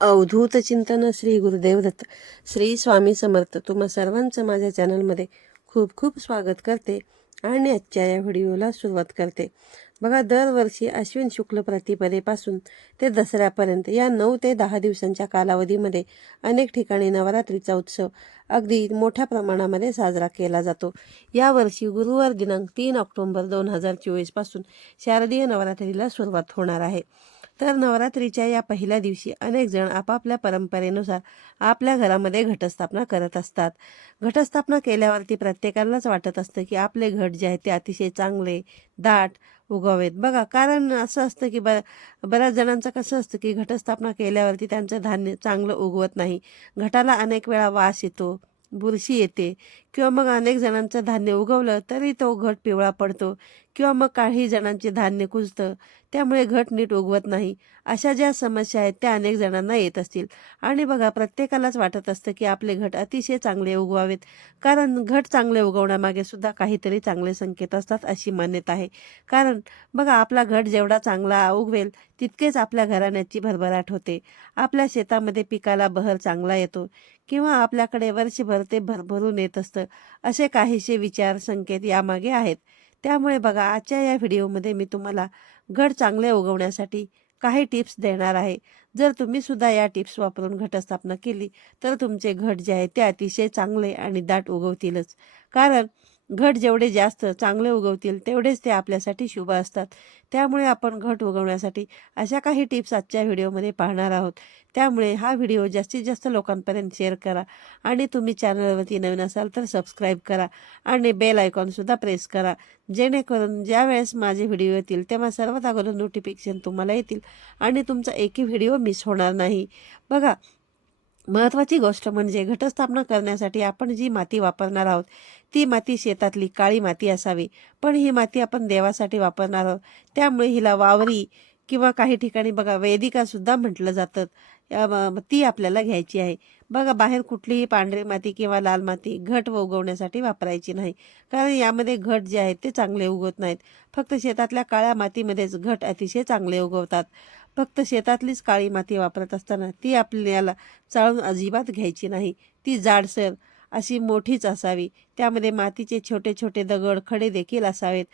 अवधूत चिंतन श्री गुरुदेव दत्त श्री स्वामी समर्थ. तुम्हा सर्वांचं माझ्या चॅनलमध्ये खूप खूप स्वागत करते आणि आजच्या या व्हिडिओला सुरुवात करते. बघा, दरवर्षी अश्विन शुक्ल प्रतिपदेपासून ते दसऱ्यापर्यंत या 9 ते 10 दिवसांच्या कालावधीमध्ये अनेक ठिकाणी नवरात्रीचा उत्सव अगदी मोठ्या प्रमाणामध्ये साजरा केला जातो. यावर्षी गुरुवार दिनांक 3 ऑक्टोबर 2024 पासून शारदीय नवरात्रीला सुरुवात होणार आहे. तर नवरात्रीच्या या पहिल्या दिवशी अनेक जण आपापल्या परंपरेनुसार आपल्या घरामध्ये घटस्थापना करत असतात. घटस्थापना केल्यावरती प्रत्येकालाच वाटत असतं की आपले घट जे आहे ते अतिशय चांगले, दाट उगवेत. बघा, कारण असं असतं की बऱ्याच जणांचं कसं असतं की घटस्थापना केल्यावरती त्यांचं धान्य चांगलं उगवत नाही. घटाला अनेक वेळा वास येतो, बुरशी येते, किंवा मग अनेक जणांचं धान्य उगवलं तरी तो घट पिवळा पडतो, किंवा मग काही जणांचे धान्य कुजतं, त्यामुळे घट नीट उगवत नाही. अशा ज्या समस्या आहेत त्या अनेक जणांना येत असतील. आणि बघा, प्रत्येकालाच वाटत असतं की आपले घट अतिशय चांगले उगवावेत, कारण घट चांगले उगवण्यामागे सुद्धा काहीतरी चांगले संकेत असतात अशी मान्यता आहे. कारण बघा, आपला घट जेवढा चांगला उगवेल तितकेच आपल्या घराण्याची भरभराट होते, आपल्या शेतामध्ये पिकाला बहर चांगला येतो, किंवा आपल्याकडे वर्षभर ते भरभरून येत असतं. असे काहीसे विचार संकेत यामागे आहेत. त्यामुळे बघा, आजच्या या व्हिडिओमध्ये मी तुम्हाला घट चांगले उगवण्यासाठी काही टिप्स देणार आहे. जर तुम्ही सुद्धा या टिप्स वापरून घटस्थापना केली तर तुमचे घट जे आहे ते अतिशय चांगले आणि दाट उगवतीलच. कारण घट जेवढे जास्त चांगले उगवतील तेवढेच ते आपल्यासाठी शुभ असतात. त्यामुळे आपण घट उगवण्यासाठी अशा काही टिप्स आजच्या व्हिडिओमध्ये पाहणार आहोत. त्यामुळे हा व्हिडिओ जास्तीत जास्त लोकांपर्यंत शेअर करा आणि तुम्ही चॅनलवरती नवीन असाल तर सबस्क्राईब करा आणि बेल आयकॉनसुद्धा प्रेस करा, जेणेकरून ज्या वेळेस माझे व्हिडिओ येतील तेव्हा सर्वात अगोदर नोटिफिकेशन तुम्हाला येतील आणि तुमचा एकही व्हिडिओ मिस होणार नाही. बघा, महत्त्वाची गोष्ट म्हणजे घटस्थापना करण्यासाठी आपण जी माती वापरणार आहोत ती माती शेतातली काळी माती असावी. पण ही माती आपण देवासाठी वापरणार आहोत, त्यामुळे हिला वावरी किंवा काही ठिकाणी बघा वेदिका सुद्धा म्हटलं जातं, ती आपल्याला घ्यायची आहे. बघा, बाहेर कुठलीही पांढरी माती किंवा लाल माती घट उगवण्यासाठी वापरायची नाही, कारण यामध्ये घट जे आहेत ते चांगले उगवत नाहीत. फक्त शेतातल्या काळ्या मातीमध्येच घट अतिशय चांगले उगवतात. फक्त शेतातलीच काळी माती वापरत असताना ती आपल्याला चाळून अजिबात घ्यायची नाही. ती जाडसर अशी मोठीच असावी, त्यामध्ये मातीचे छोटे छोटे दगड खडे देखील असावेत.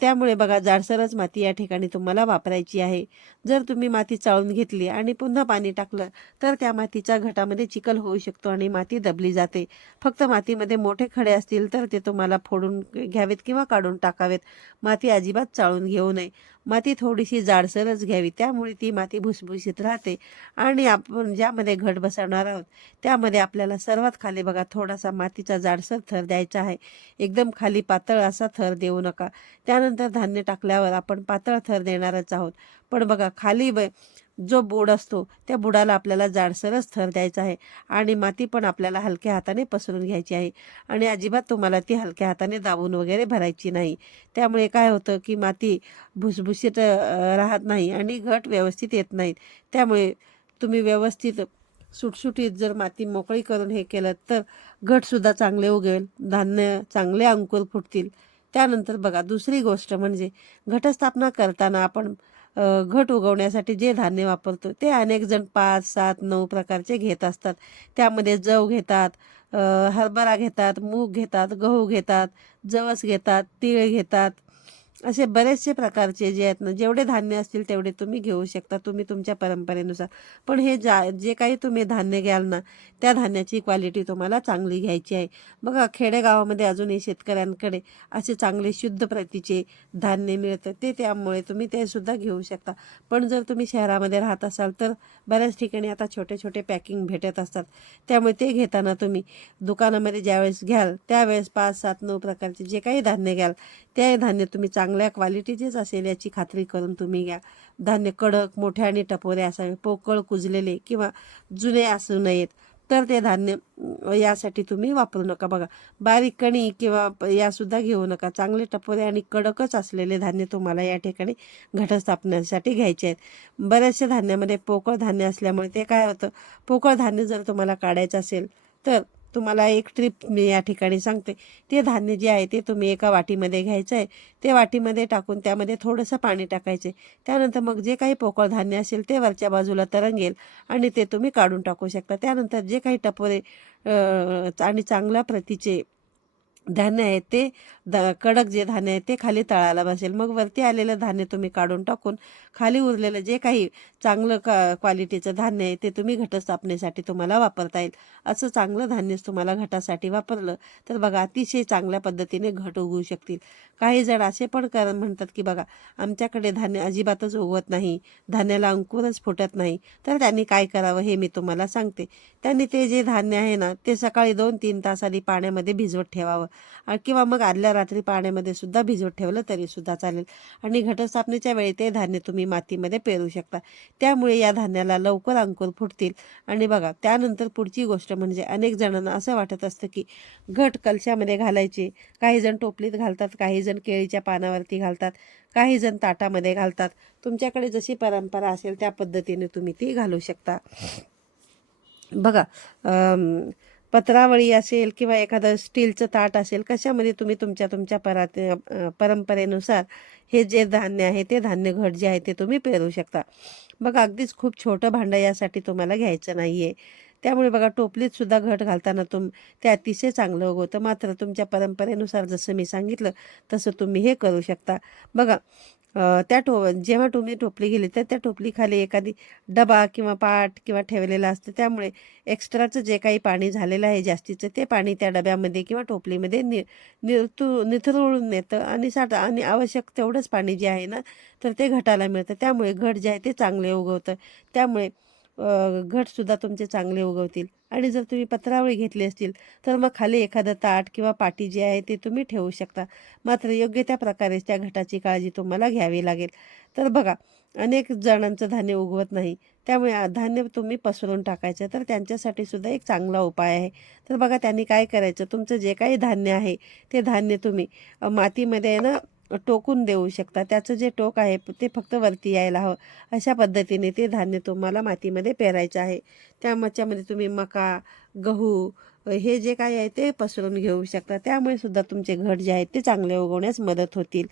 त्यामुळे बघा, जाडसरच माती या ठिकाणी तुम्हाला वापरायची आहे. जर तुम्ही माती चाळून घेतली आणि पुन्हा पाणी टाकलं तर त्या मातीच्या घटामध्ये चिखल होऊ शकतो आणि माती दबली जाते. फक्त मातीमध्ये मोठे खडे असतील तर ते तुम्हाला फोडून घ्यावेत किंवा काढून टाकावेत. माती अजिबात चाळून घेऊ नये. माती थोडीशी जाडसरच घ्यावी, त्यामुळे ती माती भुसभुशीत राहते. आणि आपण ज्यामध्ये घट बसवणार आहोत त्यामध्ये आपल्याला सर्वात खाली बघा थोडासा मातीचा जाडसर थर द्यायचा आहे. एकदम खाली पातळ असा थर देऊ नका. त्यानंतर धान्य टाकल्यावर आपण पातळ थर देणारच आहोत. पण बघा, खाली जो बुड असतो त्या बुडाला आपल्याला जाडसरच थर द्यायचा आहे आणि माती पण आपल्याला हलक्या हाताने पसरून घ्यायची आहे. आणि अजिबात तुम्हाला ती हलक्या हाताने दाबून वगैरे भरायची नाही. त्यामुळे काय होतं की माती भुसभुशीत राहत नाही आणि घट व्यवस्थित येत नाहीत. त्यामुळे तुम्ही व्यवस्थित सुटसुटीत जर माती मोकळी करून हे केलं तर घटसुद्धा चांगले उगवेल, धान्य चांगले अंकुर फुटतील. त्यानंतर बघा, दुसरी गोष्ट म्हणजे घटस्थापना करताना आपण घट उगवण्यासाठी जे धान्य वापरतो ते अनेक जण 5, 7, 9 प्रकारचे घेत असतात. त्यामध्ये जव घेतात, हरभरा घेतात, मूग घेतात, गहू घेतात, जवस घेतात, तीळ घेतात. असे बरेचसे प्रकारचे जे आहेत ना, जेवढे धान्य असतील तेवढे तुम्ही घेऊ शकता, तुम्ही तुमच्या परंपरेनुसार. पण हे जे काही तुम्ही धान्य घ्याल ना त्या धान्याची क्वालिटी तुम्हाला चांगली घ्यायची आहे. बघा, खेडेगावामध्ये अजूनही शेतकऱ्यांकडे असे चांगले शुद्ध प्रतीचे धान्य मिळतं, त्यामुळे तुम्ही ते सुद्धा घेऊ शकता. पण जर तुम्ही शहरामध्ये राहत असाल तर बऱ्याच ठिकाणी आता छोटे छोटे पॅकिंग भेटत असतात, त्यामुळे ते घेताना तुम्ही दुकानामध्ये ज्यावेळेस घ्याल त्यावेळेस 5, 7, 9 प्रकारचे जे काही धान्य घ्याल ते धान्य तुम्ही चांगल्या क्वालिटीचेच असेल याची खात्री करून तुम्ही घ्या. धान्य कडक, मोठे आणि टपोरे असावे, पोकळ कुजलेले किंवा जुने असू नयेत तर ते धान्य यासाठी तुम्ही वापरू नका. बघा, बारीक कणी किंवा यासुद्धा घेऊ नका. चांगले टपोरे आणि कडकच असलेले धान्य तुम्हाला या ठिकाणी घटस्थापनेसाठी घ्यायचे आहेत. बऱ्याचशा धान्यामध्ये पोकळ धान्य असल्यामुळे ते काय होतं, पोकळ धान्य जर तुम्हाला काढायचं असेल तर तुम्हाला एक ट्रिप मी या ठिकाणी सांगते. ते धान्य जे आहे ते तुम्ही एका वाटीमध्ये घ्यायचं आहे. ते वाटीमध्ये टाकून त्यामध्ये थोडंसं पाणी टाकायचे. त्यानंतर मग जे काही पोकळ धान्य असेल ते वरच्या बाजूला तरंगेल आणि ते तुम्ही काढून टाकू शकता. त्यानंतर जे काही टपोरे आणि चांगल्या प्रतीचे धान्य आहे ते कडक जे धान्य आहे ते खाली तळाला बसेल. मग वरती आलेलं धान्य तुम्ही काढून टाकून खाली उरलेलं जे काही चांगलं क्वालिटीचं धान्य आहे ते तुम्ही घटस्थापनेसाठी तुम्हाला वापरता येईल. असं चांगलं धान्य तुम्हाला घटासाठी वापरलं तर बघा अतिशय चांगल्या पद्धतीने घट उगवू शकतील. काही जण असे पण म्हणतात की बघा आमच्याकडे धान्य अजिबातच उगवत नाही, धान्याला अंकुरच फुटत नाही. तर त्यांनी काय करावं हे मी तुम्हाला सांगते. त्यांनी ते जे धान्य आहे ना ते सकाळी 2-3 तास आधी पाण्यामध्ये भिजवत ठेवावं किंवा मग आदल्या रात्री पाण्यामध्ये सुद्धा भिजवत ठेवलं तरी सुद्धा चालेल. आणि घटस्थापनेच्या वेळी ते धान्य तुम्ही मातीमध्ये पेरू शकता. त्यामुळे या धान्याला लवकर अंकुर फुटतील. आणि बघा त्यानंतर पुढची गोष्ट म्हणजे अनेक जणांना असं वाटत असतं की घट कलशामध्ये घालायचे. काही जण टोपलीत घालतात, काही जण केळीच्या पानावरती घालतात, काही जण ताटामध्ये घालतात. तुमच्याकडे जशी परंपरा असेल त्या पद्धतीने तुम्ही ती घालू शकता. बघा पत्रावळी असेल किंवा एखादं स्टीलचं ताट असेल, कशामध्ये तुम्ही तुमच्या परंपरेनुसार हे जे धान्य आहे ते धान्य घट जे आहे ते तुम्ही पेरू शकता. बघा अगदीच खूप छोटं भांडं यासाठी तुम्हाला घ्यायचं नाही आहे. त्यामुळे बघा टोपलीत सुद्धा घट घालताना ते अतिशय चांगलं होतं. मात्र तुमच्या परंपरेनुसार जसं मी सांगितलं तसं तुम्ही हे करू शकता. बघा जेव्हा तुम्ही टोपली गेली तर त्या टोपलीखाली एखादी डबा किंवा पाट किंवा ठेवलेला असतं. त्यामुळे एक्स्ट्राचं जे काही पाणी झालेलं आहे जास्तीचं ते पाणी त्या डब्यामध्ये किंवा टोपलीमध्ये निथळून येतं आणि आवश्यक तेवढंच पाणी जे आहे ना तर ते घटाला मिळतं. त्यामुळे घट जे आहे ते चांगले उगवतं. त्यामुळे घटसुद्धा तुमचे चांगले उगवतील. आणि जर तुम्ही पत्रावळी घेतली असतील तर मग खाली एखादं ताट किंवा पाटी जे आहे ते तुम्ही ठेवू शकता. मात्र योग्य त्या प्रकारेच त्या घटाची काळजी तुम्हाला घ्यावी लागेल. तर बघा अनेक जणांचं धान्य उगवत नाही, त्यामुळे धान्य तुम्ही पसरून टाकायचं. तर त्यांच्यासाठी सुद्धा एक चांगला उपाय आहे. तर बघा त्यांनी काय करायचं, तुमचं जे काही धान्य आहे ते धान्य तुम्ही मातीमध्ये ना टोकून देऊ शकता. त्याचं जे टोक आहे ते फक्त वरती यायला हवं. अशा पद्धतीने ते धान्य तुम्हाला मातीमध्ये पेरायचं आहे. त्याच्यामध्ये तुम्ही मका, गहू हे जे काही आहे ते पसरून घेऊ शकता. त्यामुळे सुद्धा तुमचे घट जे आहेत ते चांगले उगवण्यास मदत होतील.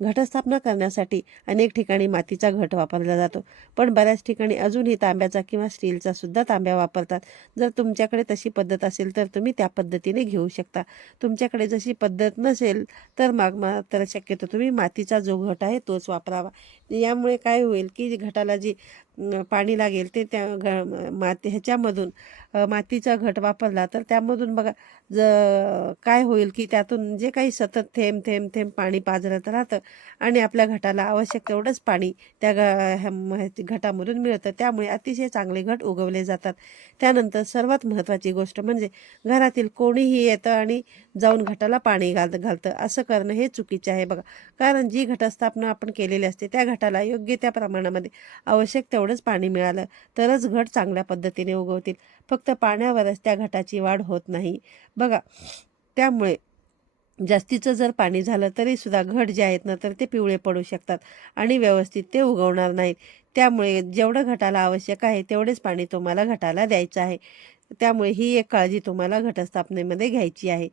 घटस्थापना करण्यासाठी अनेक ठिकाणी मातीचा घट वापरला जातो, पण बऱ्याच ठिकाणी अजूनही तांब्याचा किंवा स्टीलचा सुद्धा तांब्या वापरतात. जर तुमच्याकडे तशी पद्धत असेल तर तुम्ही त्या पद्धतीने घेऊ शकता. तुमच्याकडे जशी पद्धत नसेल तर मात्र शक्यतो तुम्ही मातीचा जो घट आहे तोच वापरावा. यामुळे काय होईल की घटाला जी पाणी लागेल ते ह्याच्यामधून मातीचा घट वापरला तर त्यामधून बघा काय होईल की त्यातून जे काही सतत थेंब थेंब थेंब पाणी पाझरत राहतं आणि आपल्या घटाला आवश्यक तेवढंच पाणी त्या घटामधून मिळतं. त्यामुळे अतिशय चांगले घट उगवले जातात. त्यानंतर सर्वात महत्त्वाची गोष्ट म्हणजे घरातील कोणीही येतं आणि जाऊन घटाला पाणी घालतं. असं करणं हे चुकीचे आहे बघा. कारण जी घटस्थापना आपण केलेली असते त्या घटाला योग्य त्या प्रमाणामध्ये आवश्यक तेवढंच पाणी मिळालं तरच घट चांगल्या पद्धतीने उगवतील. फक्त पाण्यावरच त्या घटाची वाढ होत नाही बघा. त्यामुळे जास्तीचं जर पाणी झालं तरी सुद्धा घट जे आहेत ना तर ते पिवळे पडू शकतात आणि व्यवस्थित ते उगवणार नाहीत. त्यामुळे जेवढं घटाला आवश्यक आहे तेवढेच पाणी तुम्हाला घटाला द्यायचं आहे. त्यामुळे ही एक काळजी तुम्हाला घटस्थापनेमध्ये घ्यायची आहे.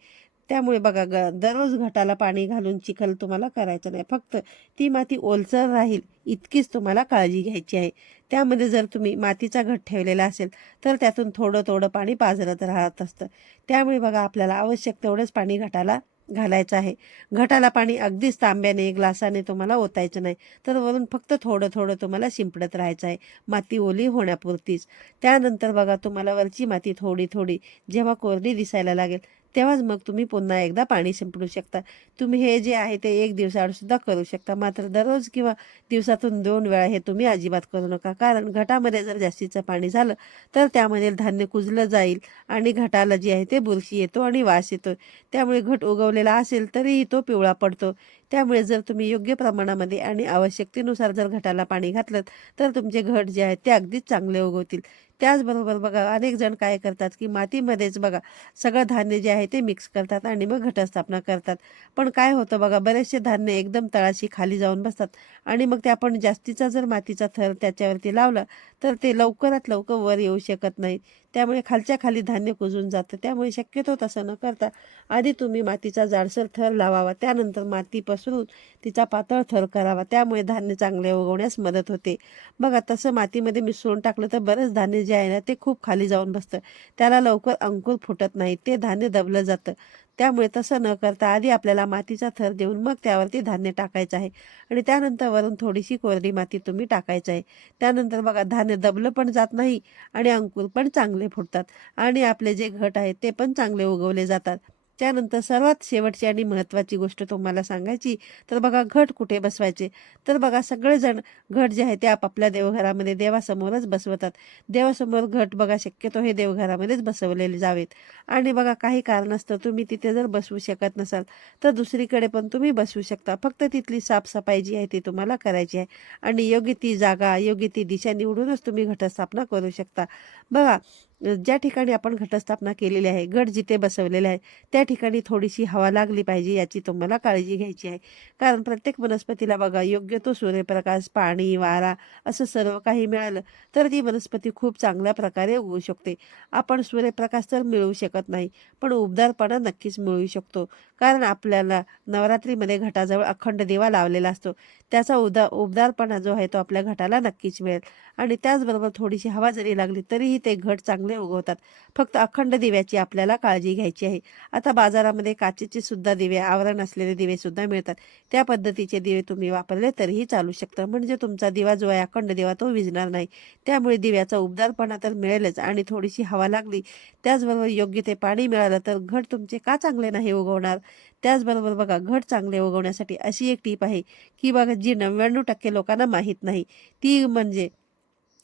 त्यामुळे बघा दररोज घटाला पाणी घालून चिखल तुम्हाला करायचं नाही. फक्त ती माती ओलसर राहील इतकीच तुम्हाला काळजी घ्यायची आहे. त्यामध्ये जर तुम्ही मातीचा घट ठेवलेला असेल तर त्यातून थोडं थोडं पाणी पाझरत राहत असतं. त्यामुळे बघा आपल्याला आवश्यक तेवढंच पाणी घटाला घालायचं आहे. घटाला पाणी अगदीच तांब्याने ग्लासाने तुम्हाला ओतायचं नाही, तर वरून फक्त थोडं थोडं तुम्हाला शिंपडत राहायचं आहे, माती ओली होण्यापुरतीच. त्यानंतर बघा तुम्हाला वरची माती थोडी थोडी जेव्हा कोरडी दिसायला लागेल तेव्हाच मग तुम्ही पुन्हा एकदा पाणी शिंपडू शकता. तुम्ही हे जे आहे ते 1 दिवसाआड सुद्धा करू शकता. मात्र दररोज किंवा दिवसातून 2 वेळा हे तुम्ही अजिबात करू नका. कारण घटामध्ये जर जास्तीचं पाणी झालं तर त्यामध्ये धान्य कुजलं जाईल आणि घटाला जे आहे ते बुरशी येतो आणि वास येतो. त्यामुळे घट उगवलेला असेल तरीही तो पिवळा पडतो. त्यामुळे जर तुम्ही योग्य प्रमाणामध्ये आणि आवश्यकतेनुसार जर घटाला पाणी घातलं तर तुमचे घट जे आहेत ते अगदीच चांगले उगवतील. त्याचबरोबर बघा अनेक जण काय करतात की मातीमध्येच बघा सगळं धान्य जे आहे ते मिक्स करतात आणि मग घटस्थापना करतात. पण काय होतं बघा बरेचसे धान्य एकदम तळाशी खाली जाऊन बसतात आणि मग ते आपण जास्तीचा जर मातीचा थर त्याच्यावरती लावला तर ते लवकरात लवकर वर येऊ शकत नाही. त्यामुळे खालच्या खाली धान्य कुजून जातं. त्यामुळे शक्यतो तसं न करता आधी तुम्ही मातीचा जाडसर थर लावावा, त्यानंतर माती पसरून तिचा पातळ थर करावा. त्यामुळे धान्य चांगले उगवण्यास मदत होते. बघा तसं मातीमध्ये मिसळून टाकलं तर बरंच धान्य जे आहे ना ते खूप खाली जाऊन बसतं. त्याला लवकर अंकुर फुटत नाही, ते धान्य दबलं जातं. त्यामुळे तसं न करता आधी आपल्याला मातीचा थर देऊन मग त्यावरती धान्य टाकायचं आहे आणि त्यानंतर वरून थोडीशी कोरडी माती तुम्ही टाकायचं आहे. त्यानंतर बघा धान्य दबलं पण जात नाही आणि अंकुर पण चांगले फुटतात आणि आपले जे घट आहेत ते पण चांगले उगवले जातात. त्यानंतर सर्वात शेवटची आणि महत्त्वाची गोष्ट तुम्हाला सांगायची तर बघा घट कुठे बसवायचे. तर बघा सगळेजण घट जे आहे ते आपापल्या देवघरामध्ये देवासमोरच बसवतात. देवासमोर घट बघा शक्यतो हे देवघरामध्येच बसवलेले जावेत. आणि बघा काही कारणास्तव तुम्ही तिथे जर बसवू शकत नसाल तर दुसरीकडे पण तुम्ही बसवू शकता. फक्त तिथली साफसफाई जी आहे ती तुम्हाला करायची आहे आणि योग्य ती जागा, योग्य ती दिशा निवडूनच तुम्ही घटस्थापना करू शकता. बघा ज्या ठिकाणी आपण घटस्थापना केलेली आहे, घट जिथे बसवलेले आहे त्या ठिकाणी थोडीशी हवा लागली पाहिजे याची तुम्हाला काळजी घ्यायची आहे. कारण प्रत्येक वनस्पतीला बघा योग्य तो सूर्यप्रकाश, पाणी, वारा असं सर्व काही मिळालं तर ती वनस्पती खूप चांगल्या प्रकारे उगवू शकते. आपण सूर्यप्रकाश तर मिळवू शकत नाही, पण उबदारपणा नक्कीच मिळवू शकतो. कारण आपल्याला नवरात्रीमध्ये घटाजवळ अखंड दिवा लावलेला असतो. त्याचा उबदारपणा जो आहे तो आपल्या घटाला नक्कीच मिळेल आणि त्याचबरोबर थोडीशी हवा जरी लागली तरीही ते घट चांगले उगवतात. फक्त अखंड दिव्याची आपल्याला काळजी घ्यायची आहे. आता बाजारामध्ये काचेचे सुद्धा दिवे, आवरण असलेले दिवे सुद्धा मिळतात. त्या पद्धतीचे दिवे तुम्ही वापरले तरीही चालू शकतं. म्हणजे तुमचा दिवा जो आहे अखंड दिवा तो विझणार नाही. त्यामुळे दिव्याचा उबदारपणा तर मिळेलच आणि थोडीशी हवा लागली, त्याचबरोबर योग्य ते पाणी मिळालं तर घट तुमचे का चांगले नाही उगवणार. त्याचबरोबर बघा घट चांगले उगवण्यासाठी अशी एक टीप आहे की बघा जी 99% लोकांना माहीत नाही, ती म्हणजे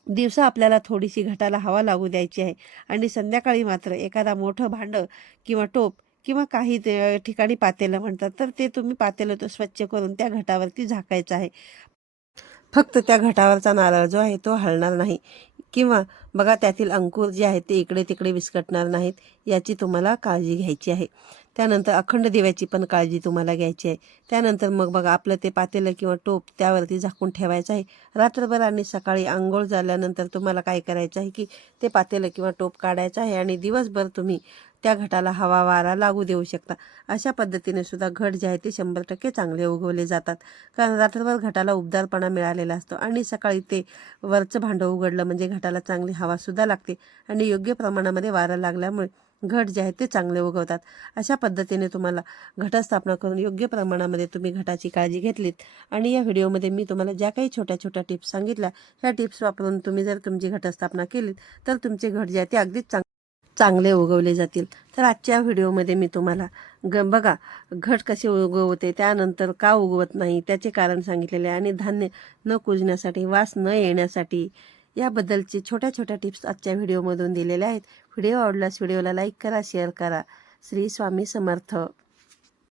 दिवसा आपल्याला थोडीशी घटाला हवा लागू द्यायची आहे आणि संध्याकाळी मात्र एखादा मोठं भांडं किंवा टोप किंवा काही ते ठिकाणी पातेलं म्हणतात तर ते तुम्ही पातेलं तो स्वच्छ करून त्या घटावरती झाकायचं आहे. फक्त त्या घटावरचा नारळ जो आहे तो हलणार नाही किंवा बघा त्यातील अंकुर जे आहेत ते इकडे तिकडे विस्कटणार नाहीत याची तुम्हाला काळजी घ्यायची आहे. त्यानंतर अखंड दिव्याची पण काळजी तुम्हाला घ्यायची आहे. त्यानंतर मग बघा आपलं ते पातेलं किंवा टोप त्यावरती झाकून ठेवायचं आहे रात्रभर आणि सकाळी अंघोळ झाल्यानंतर तुम्हाला काय करायचं आहे की ते पातेलं किंवा टोप काढायचं आहे आणि दिवसभर तुम्ही त्या घटाला हवा वारा लागू देऊ शकता. अशा पद्धतीने सुद्धा घट जे आहे ते 100% चांगले उगवले जातात. कारण रात्रभर घटाला उबदारपणा मिळालेला असतो आणि सकाळी ते वरचं भांडं उघडलं म्हणजे घटाला चांगली हवासुद्धा लागते आणि योग्य प्रमाणामध्ये वारा लागल्यामुळे घट जे आहे ते चांगले उगवतात. अशा पद्धतीने तुम्हाला घटस्थापना करून योग्य प्रमाणामध्ये तुम्ही घटाची काळजी घेतलीत आणि या व्हिडिओमध्ये मी तुम्हाला ज्या काही छोट्या छोट्या टिप्स सांगितल्या ह्या टिप्स वापरून तुम्ही जर तुमची घटस्थापना केलीत तर तुमचे घट जे आहे ते अगदीच चांगले उगवले जातील. तर आजच्या व्हिडिओमध्ये मी तुम्हाला बघा घट कसे उगवते, त्यानंतर का उगवत नाही त्याचे कारण सांगितलेले आणि धान्य न कुजण्यासाठी, वास न येण्यासाठी याबद्दलचे छोट्या छोट्या टिप्स आजच्या व्हिडिओमधून दिलेल्या आहेत. व्हिडिओ आवडल्यास व्हिडिओला लाईक करा, शेअर करा. श्री स्वामी समर्थ.